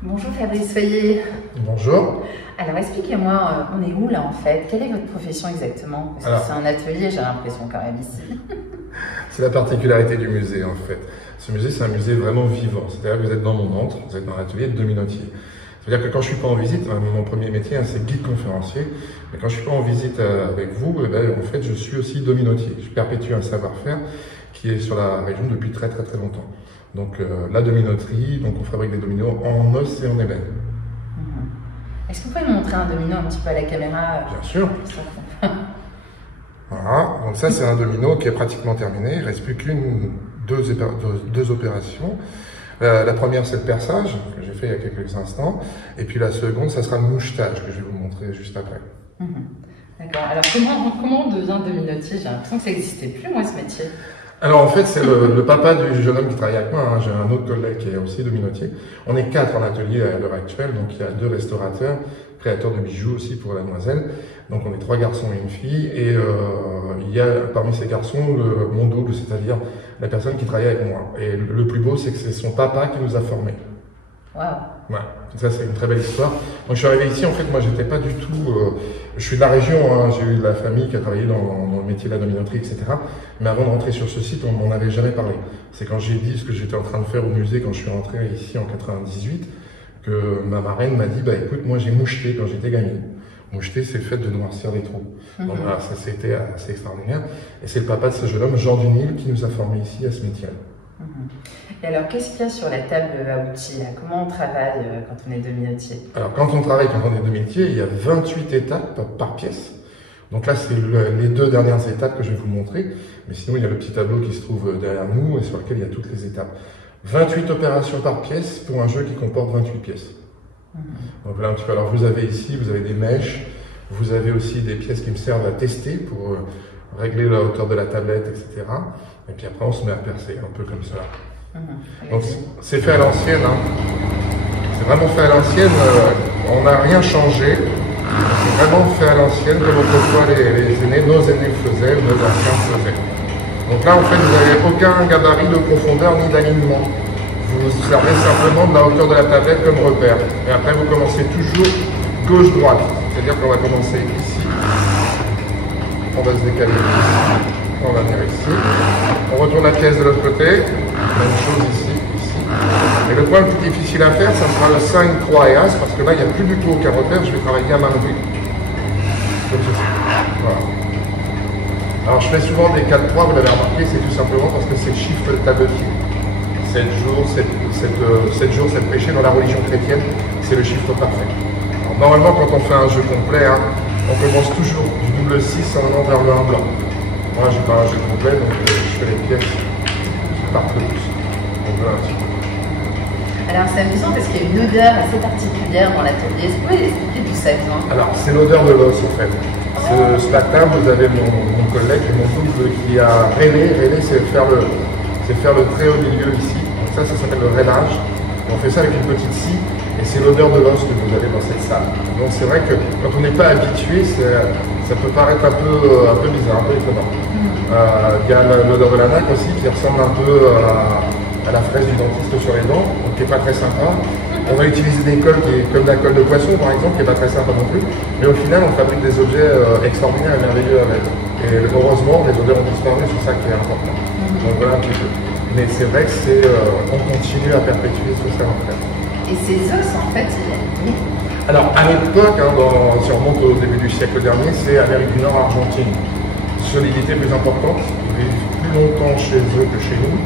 Bonjour Fabrice Feuillet. Bonjour. Alors expliquez-moi, on est où là en fait? Quelle est votre profession exactement? Parce que c'est un atelier, j'ai l'impression quand même ici. C'est la particularité du musée en fait. Ce musée, c'est un musée vraiment vivant. C'est-à-dire que vous êtes dans mon antre, vous êtes dans l'atelier de dominotier. C'est-à-dire que quand je suis pas en visite, mon premier métier, c'est guide conférencier. Mais quand je suis pas en visite avec vous, en fait, je suis aussi dominotier. Je perpétue un savoir-faire qui est sur la région depuis très longtemps. Donc la dominoterie, donc on fabrique des dominos en os et en ébène. Est-ce que vous pouvez me montrer un domino un petit peu à la caméra? Bien sûr. Voilà, donc ça c'est un domino qui est pratiquement terminé. Il ne reste plus deux opérations. La première c'est le perçage, que j'ai fait il y a quelques instants. Et puis la seconde, ça sera le mouchetage, que je vais vous montrer juste après. D'accord. Alors comment on devient dominotier? J'ai l'impression que ça n'existait plus, moi, ce métier. Alors en fait, c'est le papa du jeune homme qui travaille avec moi. J'ai un autre collègue qui est aussi dominotier. On est 4 en atelier à l'heure actuelle, donc il y a 2 restaurateurs, créateurs de bijoux aussi pour la demoiselle. Donc on est 3 garçons et une fille. Et il y a parmi ces garçons mon double, c'est-à-dire la personne qui travaille avec moi. Et le plus beau, c'est que c'est son papa qui nous a formés. Waouh. Ouais, ça c'est une très belle histoire. Donc je suis arrivé ici, en fait, moi j'étais pas du tout... je suis de la région, hein, j'ai eu de la famille qui a travaillé dans le métier de la dominoterie, etc. Mais avant de rentrer sur ce site, on m'en avait jamais parlé. C'est quand j'ai dit ce que j'étais en train de faire au musée quand je suis rentré ici en 98, que ma marraine m'a dit, bah écoute, moi j'ai moucheté quand j'étais gamine. Moucheté, c'est le fait de noircir les trous. Donc voilà, ça c'était assez extraordinaire. Et c'est le papa de ce jeune homme, Jean Dunil, qui nous a formés ici à ce métier. Et alors, qu'est-ce qu'il y a sur la table à outils là? Comment on travaille quand on est dominotier? Alors, quand on travaille, quand on est dominotier, il y a 28 étapes par pièce. Donc là, c'est les 2 dernières étapes que je vais vous montrer. Mais sinon, il y a le petit tableau qui se trouve derrière nous et sur lequel il y a toutes les étapes. 28 opérations par pièce pour un jeu qui comporte 28 pièces. Donc voilà un petit peu. Alors, vous avez ici, vous avez des mèches. Vous avez aussi des pièces qui me servent à tester pour régler la hauteur de la tablette, etc. Et puis après, on se met à percer, un peu comme ça. Donc c'est fait à l'ancienne, hein. C'est vraiment fait à l'ancienne, on n'a rien changé, c'est vraiment fait à l'ancienne comme autrefois nos aînés le faisaient, nos anciens le faisaient. Donc là en fait vous n'avez aucun gabarit de profondeur ni d'alignement, vous vous servez simplement de la hauteur de la tablette comme repère. Et après vous commencez toujours gauche-droite, c'est-à-dire qu'on va commencer ici, on va se décaler ici. On va venir ici, on retourne la pièce de l'autre côté, même chose ici, ici. Et le point le plus difficile à faire, ça sera le 5, 3 et As, parce que là, il n'y a plus du tout aucun repère, je vais travailler à main levée. Comme ceci. Voilà. Alors, je fais souvent des 4-3, vous l'avez remarqué, c'est tout simplement parce que c'est le chiffre de tabletier. 7 jours, 7 péchés dans la religion chrétienne, c'est le chiffre parfait. Alors, normalement, quand on fait un jeu complet, hein, on commence toujours du double 6 en allant vers le 1 blanc. Moi, j'ai pas un jeu complet, donc je fais les pièces par plus. Donc voilà un petit peu. Alors, c'est amusant parce qu'il y a une odeur assez particulière dans l'atelier. Est-ce que vous pouvez expliquer d'où ça vient? Alors, c'est l'odeur de l'os, en fait. Ce matin, vous avez mon collègue et mon double qui a rêvé. Rêver, c'est faire le trait au milieu ici. Donc ça s'appelle le railage. On fait ça avec une petite scie. Et c'est l'odeur de l'os que vous avez dans cette salle. Donc c'est vrai que quand on n'est pas habitué, ça peut paraître un peu bizarre, un peu étonnant. Il y a l'odeur de la nacre aussi qui ressemble un peu à la fraise du dentiste sur les dents, donc qui n'est pas très sympa. On va utiliser des cols comme la colle de poisson par exemple, qui n'est pas très sympa non plus. Mais au final, on fabrique des objets extraordinaires et merveilleux avec. Et heureusement, les odeurs ont disparu, c'est ça qui est important. Donc voilà un petit peu. Mais c'est vrai que on continue à perpétuer ce savoir-faire. Et ces os, en fait, alors, à l'époque, hein, si on remonte au début du siècle dernier, c'est Amérique du Nord, Argentine. Solidité plus importante, ils vivent plus longtemps chez eux que chez nous.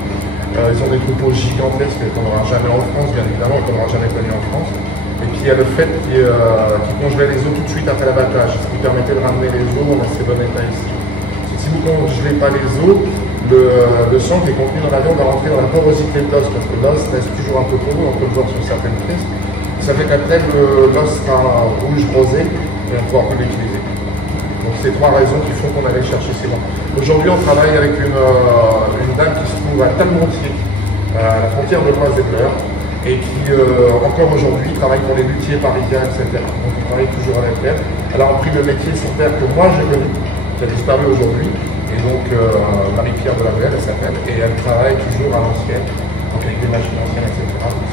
Ils ont des troupeaux gigantesques qu'on n'aura jamais en France, bien évidemment, qu'on n'aura jamais connu en France. Et puis il y a le fait qu'ils congelaient les os tout de suite après l'abattage, ce qui permettait de ramener les os dans assez bon état ici. Si vous ne congelez pas les os, le sang qui est contenu dans la viande va rentrer dans la porosité de l'os, parce que l'os reste toujours un peu poreux, on peut le voir sur certaines prises. Ça fait qu'après, l'os sera rouge rosé et on ne pourra plus l'utiliser. Donc c'est 3 raisons qui font qu'on allait chercher ces dents. Aujourd'hui, on travaille avec une dame qui se trouve à Talmontier, à la frontière de Croix-des-Fleurs, et qui, encore aujourd'hui, travaille pour les luthiers parisiens, etc. Donc on travaille toujours avec elle. Elle a repris le métier sur terre que moi j'ai connu, qui a disparu aujourd'hui. Et donc, Marie-Pierre de la Ruelle, elle s'appelle, et elle travaille toujours à l'ancienne. Donc avec des machines anciennes, etc.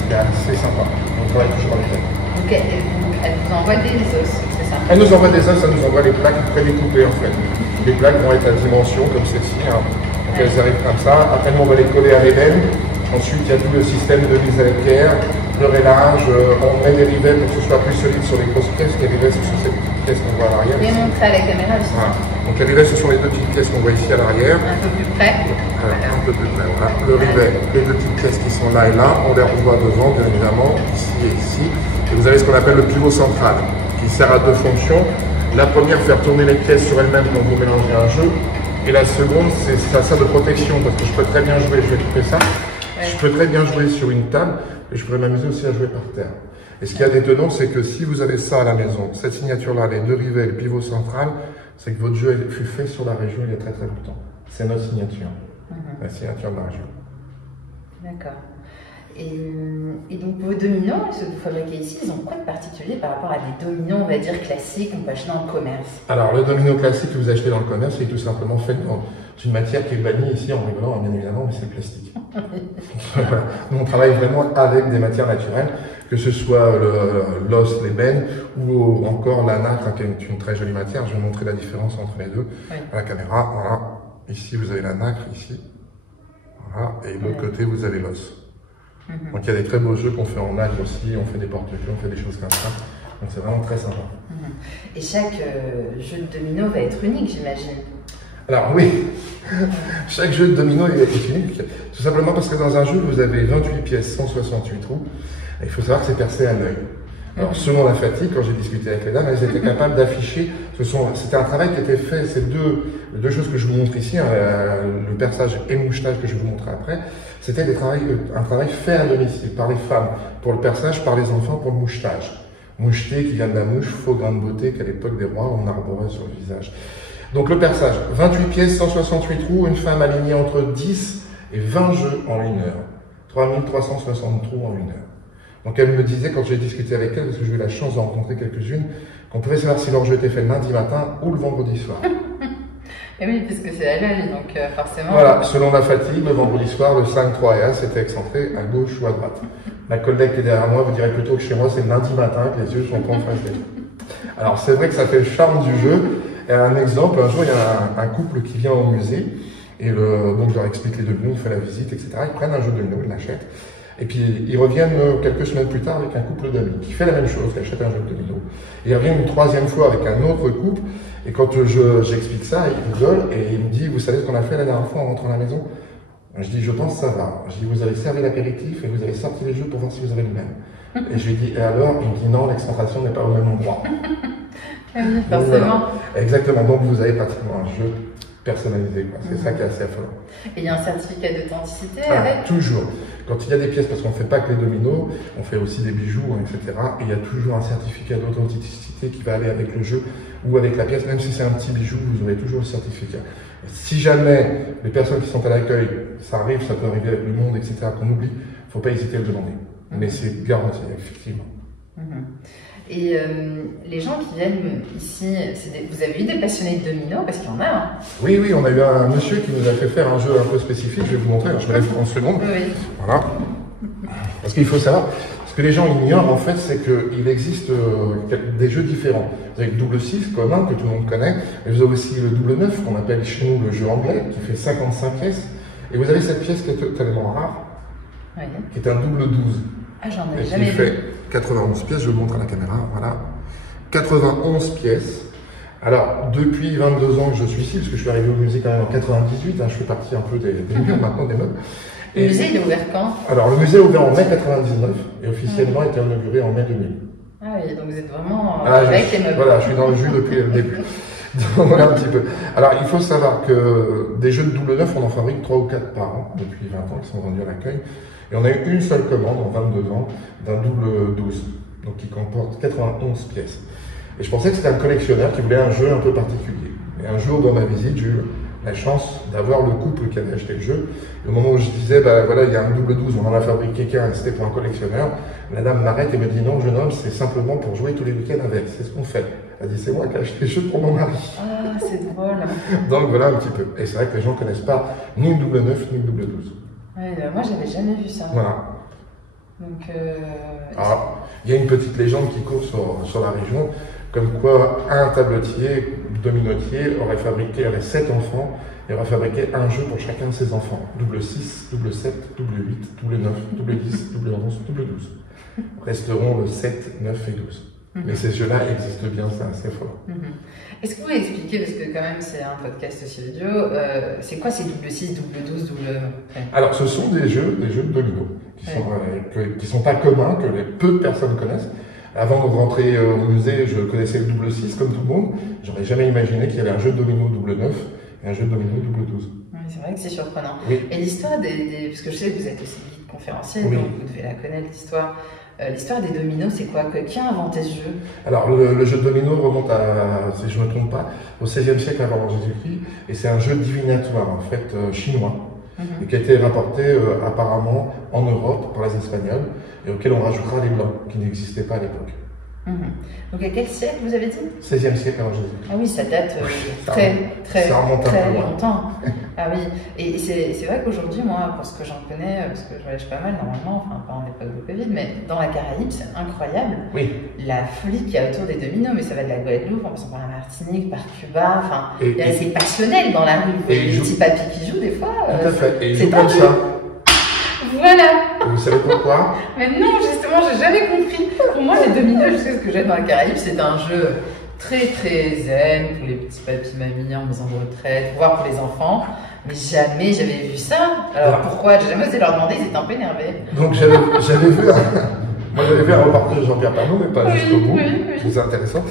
C'est assez sympa. On travaille toujours avec elle. Ok, et donc elle vous envoie des os, c'est ça? Elle nous envoie des os, ça nous envoie les plaques prédécoupées en fait. Les plaques vont être à dimension comme celle-ci. Hein. Donc elles arrivent comme ça. Après nous on va les coller à l'ébène. Ensuite il y a tout le système de mise à l'équerre, le rélage. On met des rivets pour que ce soit plus solide sur les grosses pièces. Les rivets c'est sur ces petites pièces qu'on voit à l'arrière. Et montrer à la caméra aussi. Voilà. Donc les rivets ce sont les deux petites pièces qu'on voit ici à l'arrière. Un peu plus près. Voilà, un peu plus près. Voilà. Le rivet, les deux petites pièces qui sont là et là, on les revoit devant bien évidemment, ici et ici. Et vous avez ce qu'on appelle le pivot central, qui sert à deux fonctions. La première, faire tourner les pièces sur elles-mêmes quand vous mélangez un jeu. Et la seconde, ça sert de protection, parce que je peux très bien jouer, je vais couper ça. Ouais. Je peux très bien jouer sur une table, et je pourrais m'amuser aussi à jouer par terre. Et ce qu'il y a d'étonnant, c'est que si vous avez ça à la maison, cette signature-là, les deux rivets, le pivot central, c'est que votre jeu fut fait sur la région il y a très très longtemps. C'est notre signature, la signature de la région. D'accord. Et donc vos dominos, ceux que vous fabriquez ici, ils ont quoi de particulier par rapport à des dominos, on va dire, classiques qu'on peut acheter dans le commerce? Alors le domino classique que vous achetez dans le commerce, il est tout simplement fait dans une matière qui est bannie ici en rigolant, bien évidemment, mais c'est le plastique. Nous on travaille vraiment avec des matières naturelles, que ce soit l'os, l'ébène, ou encore la nacre, qui est une très jolie matière. Je vais montrer la différence entre les deux à la caméra. Voilà, ici vous avez la nacre, ici. Voilà, et de l'autre côté vous avez l'os. Donc il y a des très beaux jeux qu'on fait en nacre aussi, on fait des porte-clés, on fait des choses comme ça. Donc c'est vraiment très sympa. Et chaque jeu de domino va être unique, j'imagine? Alors oui, chaque jeu de domino est unique, tout simplement parce que dans un jeu vous avez 28 pièces, 168 trous, et il faut savoir que c'est percé à l'œil. Alors selon la fatigue, quand j'ai discuté avec les dames, elles étaient capables d'afficher, c'était un travail qui était fait, c'est deux choses que je vous montre ici, hein, le perçage et le mouchetage que je vais vous montrer après, c'était un travail fait à domicile par les femmes, pour le perçage, par les enfants pour le mouchetage. Moucheté qui vient de la mouche, faux grain de beauté qu'à l'époque des rois on arborait sur le visage. Donc le perçage, 28 pièces, 168 trous, une femme alignée entre 10 et 20 jeux en 1 heure. 3360 trous en 1 heure. Donc elle me disait, quand j'ai discuté avec elle, parce que j'ai eu la chance de rencontrer quelques-unes, qu'on pouvait savoir si leur jeu était fait le lundi matin ou le vendredi soir. Et oui, puisque c'est à l'œil, donc forcément... Voilà, selon la fatigue, le vendredi soir, le 5, 3 et A, c'était excentré à gauche ou à droite. Ma collègue qui est derrière moi vous dirait plutôt que chez moi, c'est le lundi matin que les yeux sont en face des yeux. Alors c'est vrai que ça fait le charme du jeu. Et un exemple, un jour, il y a un couple qui vient au musée, et donc je leur explique les dominos, il fait la visite, etc. Ils prennent un jeu de dominos, ils l'achètent. Et puis ils reviennent quelques semaines plus tard avec un couple d'amis qui fait la même chose, qui achète un jeu de dominos. Et ils reviennent une troisième fois avec un autre couple, et quand j'explique ça, ils rigolent, et il me dit, vous savez ce qu'on a fait la dernière fois en rentrant à la maison? Je dis, je pense que ça va. Je dis, vous avez servi l'apéritif et vous avez sorti les jeux pour voir si vous avez le même. Et je lui dis, et alors? Il me dit, non, l'excentration n'est pas au même endroit. Oui, forcément. Exactement, donc vous avez pratiquement un jeu personnalisé, c'est ça qui est assez affolant. Et il y a un certificat d'authenticité avec? Toujours. Quand il y a des pièces, parce qu'on ne fait pas que les dominos, on fait aussi des bijoux, etc. Et il y a toujours un certificat d'authenticité qui va aller avec le jeu ou avec la pièce, même si c'est un petit bijou, vous aurez toujours le certificat. Et si jamais les personnes qui sont à l'accueil, ça arrive, ça peut arriver avec le monde, etc., qu'on oublie, il ne faut pas hésiter à le demander. Mais c'est garanti, effectivement. Et les gens qui viennent ici, vous avez eu des passionnés de domino, parce qu'il y en a. Hein. Oui, on a eu un monsieur qui nous a fait faire un jeu un peu spécifique, je vais vous montrer, je me lève 30 secondes. Oui. Voilà. Parce qu'il faut savoir, ce que les gens ignorent en fait, c'est qu'il existe des jeux différents. Vous avez le double 6 commun que tout le monde connaît, mais vous avez aussi le double 9 qu'on appelle chez nous le jeu anglais, qui fait 55 pièces. Et vous avez cette pièce qui est totalement rare, qui est un double 12. Ah, j'en ai et jamais qui vu. fait 91 pièces, je vous montre à la caméra, voilà. 91 pièces. Alors, depuis 22 ans que je suis ici, parce que je suis arrivé au musée quand même en 98, hein, je fais partie un peu des murs maintenant, des meubles. Le musée, il est ouvert quand? Alors, le musée est ouvert en mai 99 et officiellement a été inauguré en mai 2000. Ah oui, donc vous êtes vraiment avec les meubles. Voilà, je suis dans le jus depuis le début. Donc, voilà un petit peu. Alors, il faut savoir que des jeux de double 9, on en fabrique 3 ou 4 par an depuis 20 ans qui sont vendus à l'accueil. Et on a eu une seule commande en 22 ans d'un double 12, donc qui comporte 91 pièces. Et je pensais que c'était un collectionneur qui voulait un jeu un peu particulier. Et un jour, dans ma visite, j'ai eu la chance d'avoir le couple qui avait acheté le jeu. Et au moment où je disais, bah voilà, il y a un double 12, on en a fabriqué qu'un, c'était pour un collectionneur. La dame m'arrête et me dit, non, jeune homme, c'est simplement pour jouer tous les week-ends avec, c'est ce qu'on fait. Elle dit, c'est moi qui ai acheté le jeu pour mon mari. Ah, c'est drôle. Donc voilà un petit peu. Et c'est vrai que les gens ne connaissent pas ni le double 9, ni le double 12. Ouais, moi, j'avais jamais vu ça. Voilà. Donc, Alors, il y a une petite légende qui court sur la région, comme quoi un tabletier, dominotier, aurait 7 enfants et aurait fabriqué un jeu pour chacun de ses enfants. Double 6, double 7, double 8, double 9, double 10, double 11, double 12. Resteront le 7, 9 et 12. Mais ces jeux-là existent bien, c'est assez fort. Est-ce que vous pouvez expliquer, parce que quand même c'est un podcast aussi audio, c'est quoi ces double 6, double 12, double... Alors ce sont des jeux de domino qui sont pas communs, que peu de personnes connaissent. Avant de rentrer au musée, je connaissais le double 6 comme tout le monde. J'aurais jamais imaginé qu'il y avait un jeu de domino double 9 et un jeu de domino double 12. Oui, c'est vrai que c'est surprenant. Oui. Et l'histoire parce que je sais que vous êtes aussi guide conférencier, Oui. donc vous devez la connaître, l'histoire. L'histoire des dominos, c'est quoi? Qui a inventé ce jeu? Alors, le jeu de domino remonte si je ne me trompe pas, au XVIe siècle avant Jésus-Christ, et c'est un jeu divinatoire, en fait, chinois, et qui a été rapporté apparemment en Europe par les Espagnols, et auquel on rajoutera les Blancs, qui n'existaient pas à l'époque. Donc à quel siècle vous avez dit? XVIe siècle avant Jésus-Christ. Ah oui, ça date ça remonte un peu loin. longtemps. Ah oui, et c'est vrai qu'aujourd'hui, moi, pour ce que j'en connais, parce que je voyage pas mal normalement, enfin pas en époque de Covid, mais dans la Caraïbe, c'est incroyable. Oui. La folie qu'il y a autour des dominos, mais ça va de la Guadeloupe, en passant par la Martinique, par Cuba, enfin, c'est passionnel dans la rue. Vous voyez les petits papis qui jouent des fois. Tout à fait, et ils c'est jouent comme ça. Voilà. Vous savez pourquoi? Mais non, justement, j'ai jamais compris. Pour moi, les dominos, je sais ce que j'aime dans la Caraïbe, c'est un jeu très très zen pour les petits papis mamies en maison de retraite, voire pour les enfants. Mais jamais j'avais vu ça. Alors pourquoi? J'ai jamais osé leur demander, ils étaient un peu énervés. Donc j'avais vu un reportage de Jean-Pierre Pernaut, mais pas jusqu'au bout. C'est intéressant.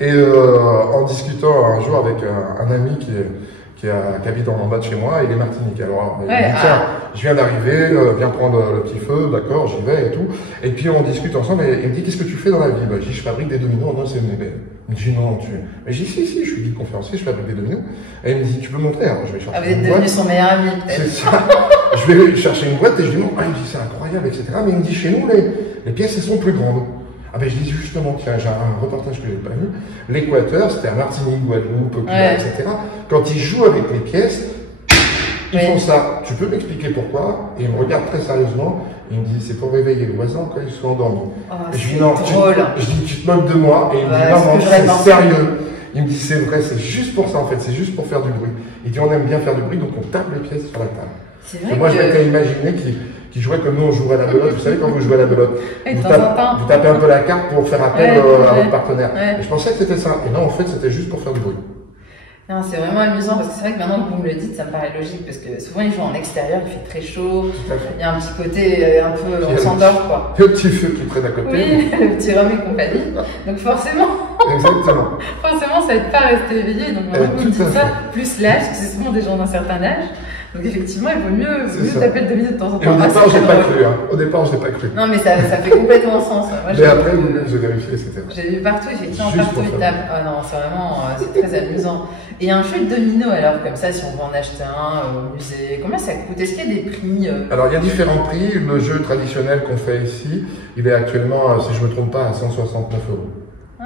Et en discutant un jour avec un ami qui habite en bas de chez moi, il est Martinique. Alors il me dit, tiens, je viens d'arriver, viens prendre le petit feu, d'accord, j'y vais et tout. Et puis on discute ensemble et il me dit, qu'est-ce que tu fais dans la vie? Je dis, je fabrique des dominos. Non, c'est une ébène. Il me dit, non, Mais je dis, si, je suis guide conférencier, je fabrique des dominos. Et il me dit, tu peux montrer? Alors je vais chercher. Vous êtes devenu son meilleur ami, peut-être. C'est ça. Je vais chercher une boîte et je dis, non, il me dit, c'est incroyable, etc. Mais il me dit, chez nous, les pièces, elles sont plus grandes. Je dis justement, tiens, j'ai un reportage que j'ai pas vu. L'Équateur, c'était à Martinique, Guadeloupe, Cuba, etc. Quand ils jouent avec les pièces, ils font ça. Tu peux m'expliquer pourquoi? Et il me regarde très sérieusement. Il me dit, c'est pour réveiller le voisin quand ils sont endormis. Et je dis, non, je dis, tu te moques de moi. Et il me dit, non, c'est sérieux. Il me dit, c'est vrai, c'est juste pour ça en fait, c'est juste pour faire du bruit. Il dit, on aime bien faire du bruit, donc on tape les pièces sur la table. C'est vrai. Moi, je m'étais imaginé qu'il jouait comme nous, on jouait à la belote. Vous savez, quand vous jouez à la belote, vous tapez un peu la carte pour faire appel à votre partenaire. Et je pensais que c'était ça. Et non, en fait, c'était juste pour faire du bruit. Non, c'est vraiment amusant parce que c'est vrai que maintenant que vous me le dites, ça me paraît logique parce que souvent ils jouent en extérieur, il fait très chaud, il y a un petit côté un peu, on s'endort quoi. Le petit feu qui traîne à côté. Oui, le petit rhum et compagnie. Donc forcément, forcément ça n'aide pas à rester éveillé. Donc maintenant que vous me dites ça, plus l'âge, parce que c'est souvent des gens d'un certain âge. Donc effectivement, il vaut mieux taper le domino de temps en temps. Et au départ, j'ai pas cru. Au départ, j'ai pas cru. Non, mais ça fait complètement sens. Moi, mais après, j'ai vérifié, c'était vrai. J'ai vu partout, effectivement, partout ils tapent. Ah non, c'est vraiment, c'est très amusant. Et un jeu de domino, alors, comme ça, si on veut en acheter un au musée, combien ça coûte? Est-ce qu'il y a des prix? Alors, il y a différents prix. Le jeu traditionnel qu'on fait ici, il est actuellement, si je ne me trompe pas, à 169 €.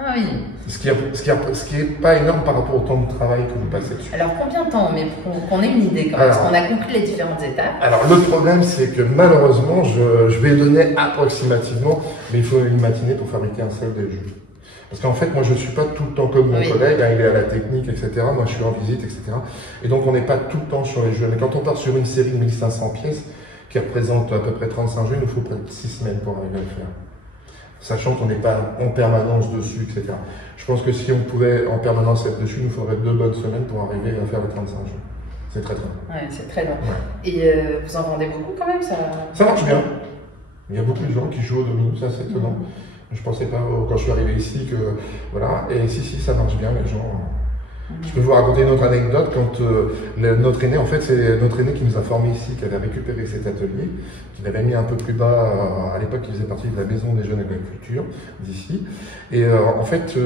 Ah oui. Ce qui est pas énorme par rapport au temps de travail que vous passez dessus. Alors combien de temps? Mais qu'on ait une idée quand même, parce qu'on a compris les différentes étapes. Alors le problème c'est que malheureusement, je vais donner approximativement, mais il faut une matinée pour fabriquer un seul des jeux. Parce qu'en fait, moi je ne suis pas tout le temps comme mon collègue, il est à la technique, etc. Moi je suis en visite, etc. Et donc on n'est pas tout le temps sur les jeux. Mais quand on part sur une série de 1500 pièces, qui représente à peu près 35 jeux, il nous faut près de 6 semaines pour arriver à le faire. Sachant qu'on n'est pas en permanence dessus, etc. Je pense que si on pouvait en permanence être dessus, il nous faudrait 2 bonnes semaines pour arriver à faire les 35 jeux. C'est très long. Ouais, c'est très long. Ouais. Et vous en vendez beaucoup quand même, ça? Ça marche bien. Il y a beaucoup de gens qui jouent au domino, ça c'est étonnant. Je pensais pas quand je suis arrivé ici que voilà. Et si ça marche bien, les gens. Je peux vous raconter une autre anecdote. Quand notre aîné, en fait, c'est notre aîné qui nous a formés ici, qui avait récupéré cet atelier, qu'il avait mis un peu plus bas. À l'époque, il faisait partie de la maison des jeunes et de la culture d'ici. Et en fait,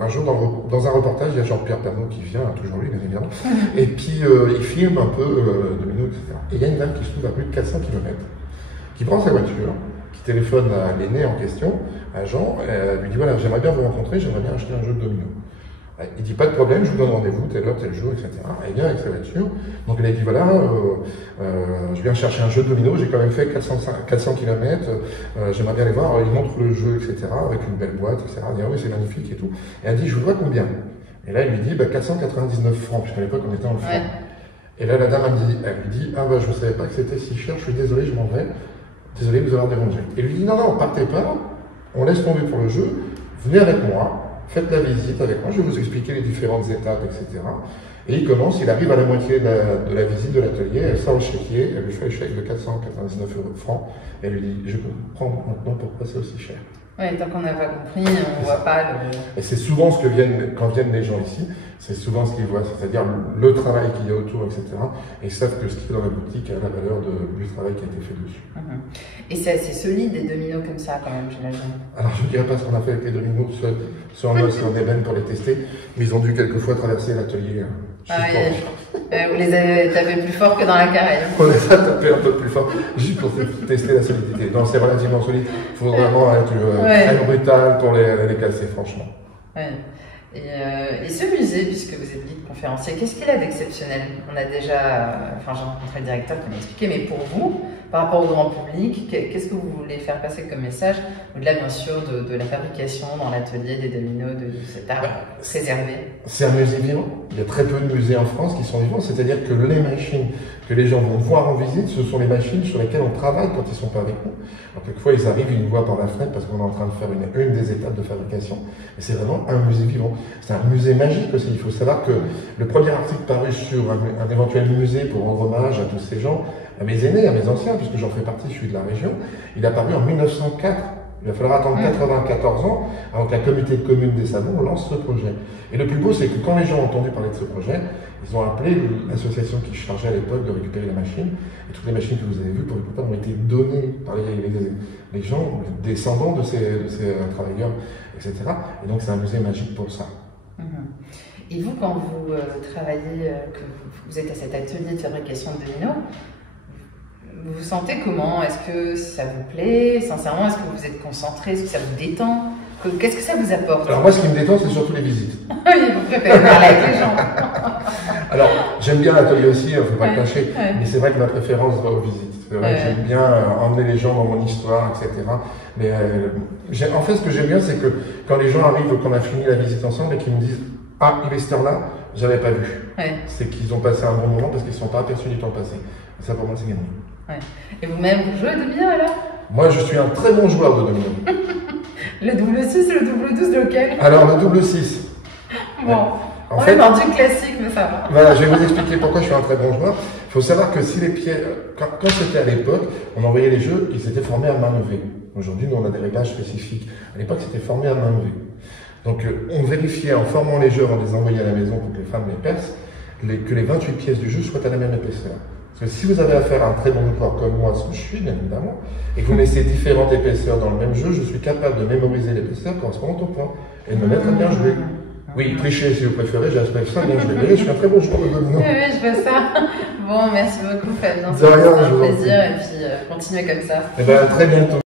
un jour, dans un reportage, il y a Jean-Pierre Pernaut qui vient, toujours lui, bien évidemment, et puis il filme un peu domino, etc. Et il y a une dame qui se trouve à plus de 400 km, qui prend sa voiture, qui téléphone à l'aîné en question, à Jean, et lui dit voilà, j'aimerais bien vous rencontrer, j'aimerais bien acheter un jeu de domino. Il dit pas de problème, je vous donne rendez-vous, telle heure, tel jour, etc. Et il vient avec sa voiture. Donc il a dit voilà, je viens chercher un jeu de domino, j'ai quand même fait 400 km, j'aimerais bien aller voir. Alors, il montre le jeu, etc. avec une belle boîte, etc. Il dit ah oui, c'est magnifique et tout. Et elle dit je vous dois combien? Et là il lui dit 499 francs, puisqu'à l'époque on était en francs. Et là la dame elle lui dit ah je ne savais pas que c'était si cher, je suis désolé, je m'en vais. Désolé de vous avoir dérangé. Et lui dit non, partez pas, on laisse tomber pour le jeu, venez avec moi. Faites la visite avec moi, je vais vous expliquer les différentes étapes, etc. Et il commence, il arrive à la moitié de la visite de l'atelier, elle sort le chéquier, elle lui fait le chèque de 499 francs, et elle lui dit, je comprends maintenant pourquoi c'est aussi cher. Oui, tant qu'on n'a pas compris, on ne voit pas le... Et c'est souvent ce que quand viennent les gens ici, c'est souvent ce qu'ils voient, c'est-à-dire le travail qu'il y a autour, etc. Et ils savent que ce qui est dans la boutique a la valeur du travail qui a été fait dessus. Et c'est assez solide, des dominos comme ça, quand même, j'imagine. Alors, je ne dirais pas ce qu'on a fait avec les dominos sur en os et en ébène pour les tester, mais ils ont dû quelquefois traverser l'atelier. Vous les avez tapés plus fort que dans la carrière. On les a tapés un peu plus fort, juste pour tester la solidité. Non, c'est relativement solide. Il faut vraiment être très brutal pour les casser, franchement. Et ce musée, puisque vous êtes guide conférencier, qu'est-ce qu'il a d'exceptionnel? On a déjà, j'ai rencontré le directeur qui m'a expliqué, mais pour vous, par rapport au grand public, qu'est-ce que vous voulez faire passer comme message, au-delà bien sûr de la fabrication dans l'atelier des dominos, de cet art préservé? C'est un musée vivant. Il y a très peu de musées en France qui sont vivants, c'est-à-dire que les machines que les gens vont voir en visite, ce sont les machines sur lesquelles on travaille quand ils ne sont pas avec nous. Alors, quelquefois, ils arrivent, ils nous voient par la fenêtre parce qu'on est en train de faire une des étapes de fabrication. Et c'est vraiment un musée vivant. C'est un musée magique aussi. Il faut savoir que le premier article paru sur un éventuel musée pour rendre hommage à tous ces gens, à mes aînés, à mes anciens, puisque j'en fais partie, je suis de la région, il a paru en 1904. Il va falloir attendre 94 ans avant que la communauté de communes des Savons lance ce projet. Et le plus beau, c'est que quand les gens ont entendu parler de ce projet, ils ont appelé l'association qui se chargeait à l'époque de récupérer la machine. Et toutes les machines que vous avez vues, pour la plupart, ont été données par les gens, les descendants de ces travailleurs, etc. Et donc, c'est un musée magique pour ça. Et vous, quand vous travaillez, que vous êtes à cet atelier de fabrication de dominos, vous vous sentez comment? Est-ce que ça vous plaît? Sincèrement, est-ce que vous êtes concentré? Est-ce que ça vous détend? Qu'est-ce que ça vous apporte? Alors moi, ce qui me détend, c'est surtout les visites. Oui, vous préférez parler avec les gens. Alors, j'aime bien l'atelier aussi, il ne faut pas le cacher, mais c'est vrai que ma préférence va aux visites. C'est vrai que j'aime bien emmener les gens dans mon histoire, etc. Mais en fait, ce que j'aime bien, c'est que quand les gens arrivent, qu'on a fini la visite ensemble et qu'ils me disent « Ah, il est cette heure-là, je n'avais pas vu. » C'est qu'ils ont passé un bon moment parce qu'ils ne sont pas aperçus du temps passé. Et ça, pour moi, c'est gagné. Et vous-même, vous jouez au domino alors? Moi, je suis un très bon joueur de domino. Le double 6 et le double 12, lequel? Alors, le double 6. Bon, on est dans du classique, mais ça va. Voilà, je vais vous expliquer pourquoi je suis un très bon joueur. Il faut savoir que si les pieds, quand c'était à l'époque, on envoyait les jeux, ils étaient formés à main levée. Aujourd'hui, nous, on a des réglages spécifiques. À l'époque, c'était formé à main levée. Donc, on vérifiait en formant les jeux, avant de les envoyer à la maison pour que les femmes les percent, que les 28 pièces du jeu soient à la même épaisseur. Parce que si vous avez affaire à un très bon joueur comme moi, ce que je suis bien évidemment, et que vous laissez différentes épaisseurs dans le même jeu, je suis capable de mémoriser l'épaisseur correspondante au point et de me mettre à bien jouer. Oui, tricher si vous préférez, j'aspecte ça, bien jouer. Mais je suis un très bon joueur de domino. Oui, je vois ça. Bon, merci beaucoup Fabien. De rien, c'était un plaisir et puis continuez comme ça. Et bien, très bientôt.